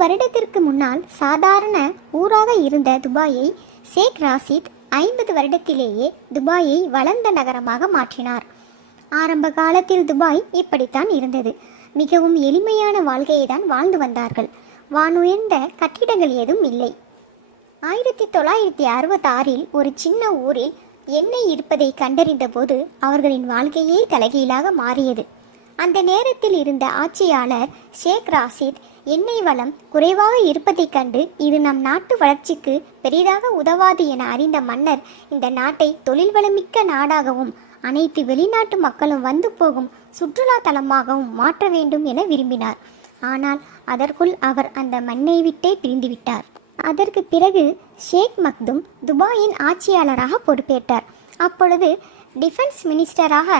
வருடத்திற்கு முன்னால் சாதாரண ஊராக இருந்த துபாயை ஷேக் ராஷித் 50 வருடத்திலேயே துபாயை வளர்ந்த நகரமாக மாற்றினார். ஆரம்ப காலத்தில் துபாய் இப்படித்தான் இருந்தது. மிகவும் எளிமையான வாழ்க்கையை தான் வாழ்ந்து வந்தார்கள். வானுயர்ந்த கட்டிடங்கள் ஏதும் இல்லை. 1966இல் ஒரு சின்ன ஊரில் எண்ணெய் இருப்பதை கண்டறிந்த போது அவர்களின் வாழ்க்கையே தலைகீழாக மாறியது. அந்த நேரத்தில் இருந்த ஆட்சியாளர் ஷேக் ராஷித் எண்ணெய் வளம் குறைவாக இருப்பதைக் கண்டு இது நம் நாட்டு வளர்ச்சிக்கு பெரிதாக உதவாது என அறிந்த மன்னர் இந்த நாட்டை தொழில் வளமிக்க நாடாகவும் அனைத்து வெளிநாட்டு மக்களும் வந்து போகும் சுற்றுலா தலமாகவும் மாற்ற வேண்டும் என விரும்பினார். ஆனால் அதற்குள் அவர் அந்த மண்ணை விட்டே பிரிந்துவிட்டார். அதற்கு பிறகு ஷேக் மக்தும் துபாயின் ஆட்சியாளராக பொறுப்பேற்றார். அப்பொழுது டிஃபென்ஸ் மினிஸ்டராக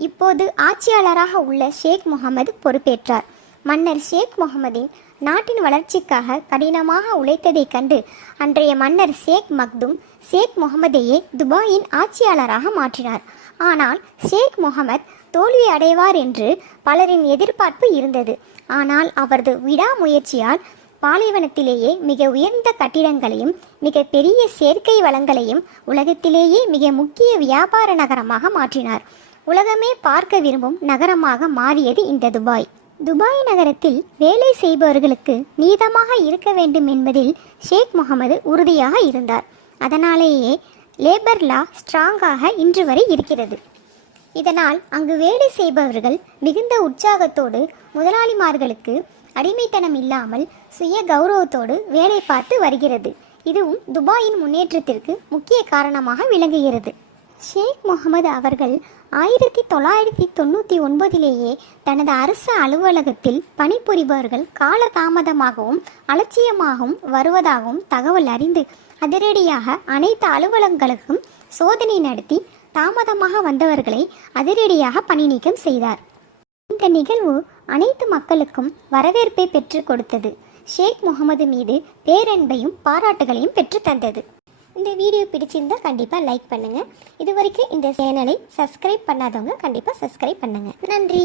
இப்போது ஆட்சியாளராக உள்ள ஷேக் முகமது பொறுப்பேற்றார். மன்னர் ஷேக் முகமதின் நாட்டின் வளர்ச்சிக்காக கடினமாக உழைத்ததைக் கண்டு அன்றைய மன்னர் ஷேக் மக்தும் ஷேக் முகமதையே துபாயின் ஆட்சியாளராக மாற்றினார். ஆனால் ஷேக் முகமது தோல்வி அடைவார் என்று பலரின் எதிர்பார்ப்பு இருந்தது. ஆனால் அவரது விடாமுயற்சியால் பாலைவனத்திலேயே மிக உயர்ந்த கட்டிடங்களையும் மிக பெரிய செயற்கை வளங்களையும் உலகத்திலேயே மிக முக்கிய வியாபார நகரமாக மாற்றினார். உலகமே பார்க்க விரும்பும் நகரமாக மாறியது இந்த துபாய். துபாய் நகரத்தில் வேலை செய்பவர்களுக்கு நீதமாக இருக்க வேண்டும் என்பதில் ஷேக் முகமது உறுதியாக இருந்தார். அதனாலேயே லேபர் லா ஸ்ட்ராங்காக இன்று வரை இருக்கிறது. இதனால் அங்கு வேலை செய்பவர்கள் மிகுந்த உற்சாகத்தோடு முதலாளிமார்களுக்கு அடிமைத்தனம் இல்லாமல் சுய கௌரவத்தோடு வேலை பார்த்து வருகிறது. இதுவும் துபாயின் முன்னேற்றத்திற்கு முக்கிய காரணமாக விளங்குகிறது. ஷேக் முகமது அவர்கள் 1999 தனது அரசு அலுவலகத்தில் பணிபுரிபவர்கள் காலதாமதமாகவும் அலட்சியமாகவும் வருவதாகவும் தகவல் அறிந்து அதிரடியாக அனைத்து அலுவலகங்களுக்கும் சோதனை நடத்தி தாமதமாக வந்தவர்களை அதிரடியாக பணி நீக்கம் செய்தார். இந்த நிகழ்வு அனைத்து மக்களுக்கும் வரவேற்பை பெற்றுக் கொடுத்தது. ஷேக் முகமது மீது பேரன்பையும் பாராட்டுகளையும் பெற்று தந்தது. இந்த வீடியோ பிடிச்சிருந்தா கண்டிப்பாக லைக் பண்ணுங்கள். இது வரைக்கும் இந்த சேனலை சப்ஸ்கிரைப் பண்ணாதவங்க கண்டிப்பாக சப்ஸ்கிரைப் பண்ணுங்கள். நன்றி.